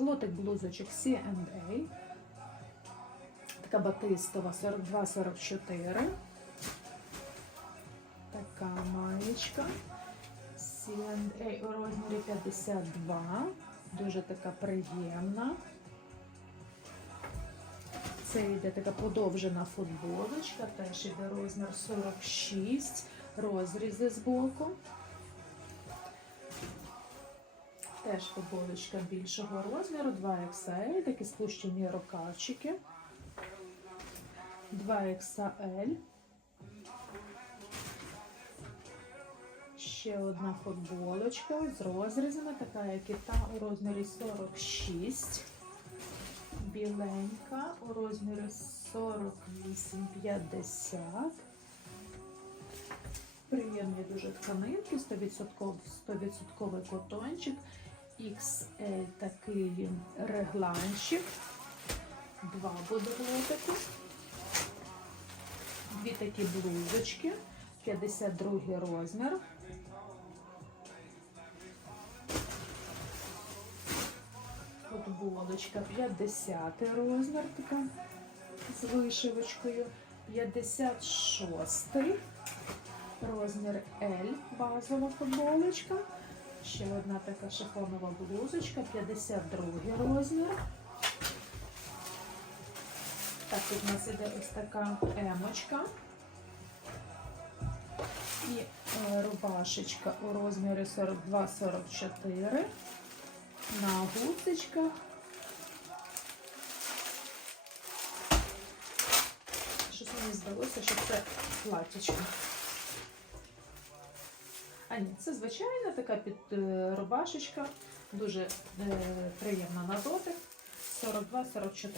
Лотик блузочок C&A. Така батистова 42-44. Така маєчка. C&A у розмірі 52. Дуже така приємна. Це йде така подовжена футболочка, теж йде розмір 46, розрізи з боку. Теж футболочка більшого розміру, 2XL, такі спущені рукавчики. 2XL. Ще одна футболочка з розрізами, така як і та у розмірі 46 біленька у розмірі 48-50. Приємні дуже тканинки, 100%, 100% котончик, XL такий регланчик, два буде дві такі блузочки, 52 розмір. Футболочка 50 розмір, така з вишивочкою. 56 розмір L, базова футболочка. Ще одна така шифонова блузочка, 52 розмір. Так, тут у нас іде ось така емочка. І е, рубашечка у розмірі 42-44 на гудзичках. Щось мені здалося, що це платічко. А ні, це звичайна така під е, рубашечка, дуже е, приємна на дотик. 42-44.